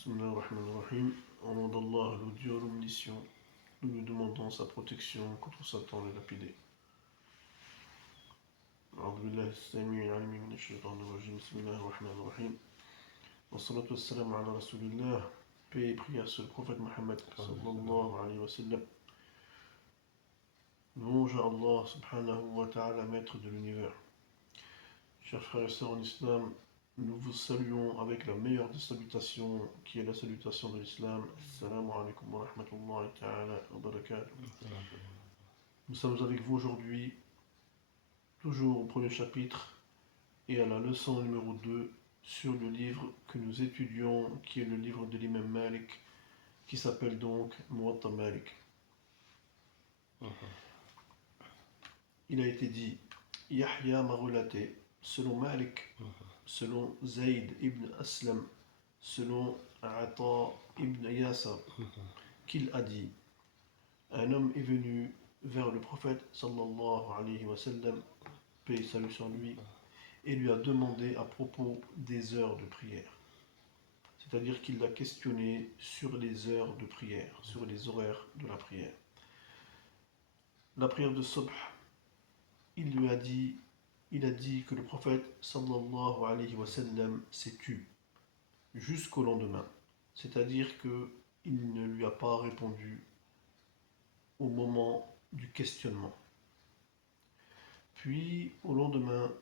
Bismillah ar-Rahman ar-Rahim. Au nom d'Allah, le Dieu l'omniscient, nous lui demandons sa protection contre Satan le lapidé. أعوذ بالله السميع العليم من الشيطان الرجيم. بسم الله الرحمن الرحيم. والصلاة والسلام على رسول الله. Paix et prière sur le prophète Mohammed sallallahu alayhi wa sallam. Louange à Allah subhanahu wa ta'ala, maître de l'univers. Chers frères et sœurs en islam, nous vous saluons avec la meilleure des salutations, qui est la salutation de l'islam. Assalamu alaikum wa rahmatullahi ta'ala wa barakatuh. Nous sommes avec vous aujourd'hui, toujours au premier chapitre et à la leçon numéro 2 sur le livre que nous étudions, qui est le livre de l'imam Malik, qui s'appelle donc Muwatta Malik. Il a été dit, Yahya m'a relaté, selon Malik, selon Zayd ibn Aslam, selon Ata ibn Yasar, qu'il a dit, un homme est venu vers le prophète sallallahu alayhi wa sallam, paix et salut sur lui, et lui a demandé à propos des heures de prière. C'est-à-dire qu'il l'a questionné sur les heures de prière, sur les horaires de la prière. La prière de Subh, il a dit que le prophète sallallahu alayhi wa sallam s'est tu jusqu'au lendemain. C'est-à-dire qu'il ne lui a pas répondu au moment du questionnement. Puis, au lendemain,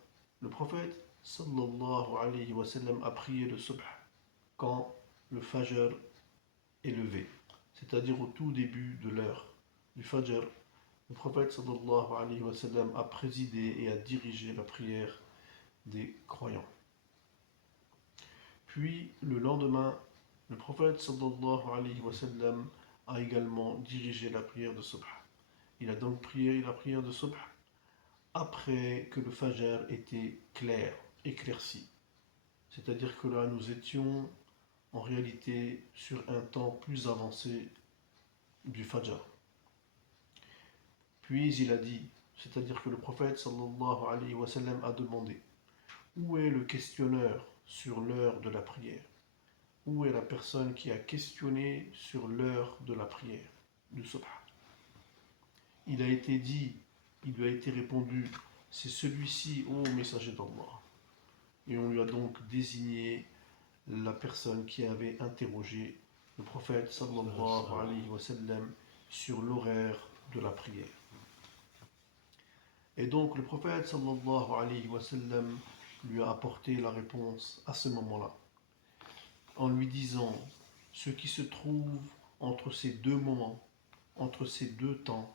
le prophète sallallahu alayhi wa sallam a prié le subh quand le fajr est levé, c'est-à-dire au tout début de l'heure du fajr. Le prophète sallallahu alayhi wa sallam a présidé et a dirigé la prière des croyants. Puis, le lendemain, le prophète sallallahu alayhi wa sallam a également dirigé la prière de subh. Il a donc prié la prière de subh après que le fajr était clair, éclairci. C'est-à-dire que là, nous étions en réalité sur un temps plus avancé du fajr. Puis il a dit, c'est-à-dire que le prophète sallallahu alayhi wa sallam a demandé, où est le questionneur sur l'heure de la prière? Où est la personne qui a questionné sur l'heure de la prière du subh? Il a été dit, il lui a été répondu, c'est celui-ci, ô messager d'Allah. Et on lui a donc désigné la personne qui avait interrogé le prophète sallallahu alayhi wa sallam sur l'horaire de la prière. Et donc le prophète sallallahu alayhi wa sallam lui a apporté la réponse à ce moment-là, en lui disant, ce qui se trouve entre ces deux moments, entre ces deux temps,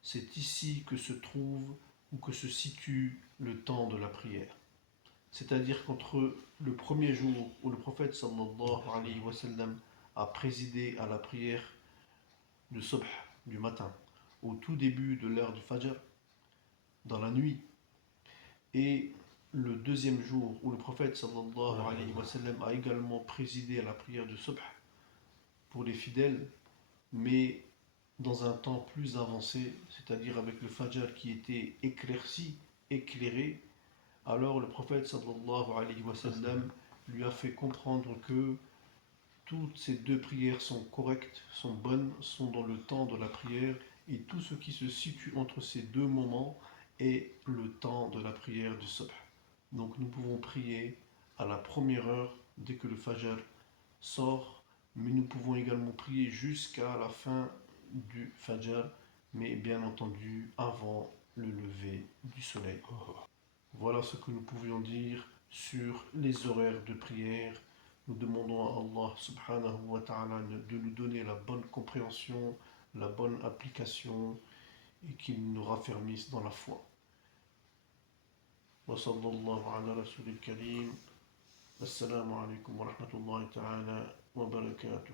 c'est ici que se trouve ou que se situe le temps de la prière. C'est-à-dire qu'entre le premier jour où le prophète sallallahu alayhi wa sallam a présidé à la prière de subh du matin, au tout début de l'heure du fajr, dans la nuit, et le deuxième jour où le prophète sallallahu alayhi wa sallam a également présidé à la prière de subh pour les fidèles, mais dans un temps plus avancé, c'est-à-dire avec le fajr qui était éclairci, éclairé, alors le prophète sallallahu alayhi wa sallam lui a fait comprendre que toutes ces deux prières sont correctes, sont bonnes, sont dans le temps de la prière, et tout ce qui se situe entre ces deux moments est le temps de la prière du subh. Donc nous pouvons prier à la première heure dès que le fajr sort, mais nous pouvons également prier jusqu'à la fin du fajr, mais bien entendu avant le lever du soleil. Voilà ce que nous pouvions dire sur les horaires de prière. Nous demandons à Allah subhanahu wa ta'ala de nous donner la bonne compréhension, la bonne application, et qu'il nous raffermisse dans la foi. Wa sallallahu ala rasulil karim. Assalamu alaikum wa rahmatullahi ta'ala wa barakatuh.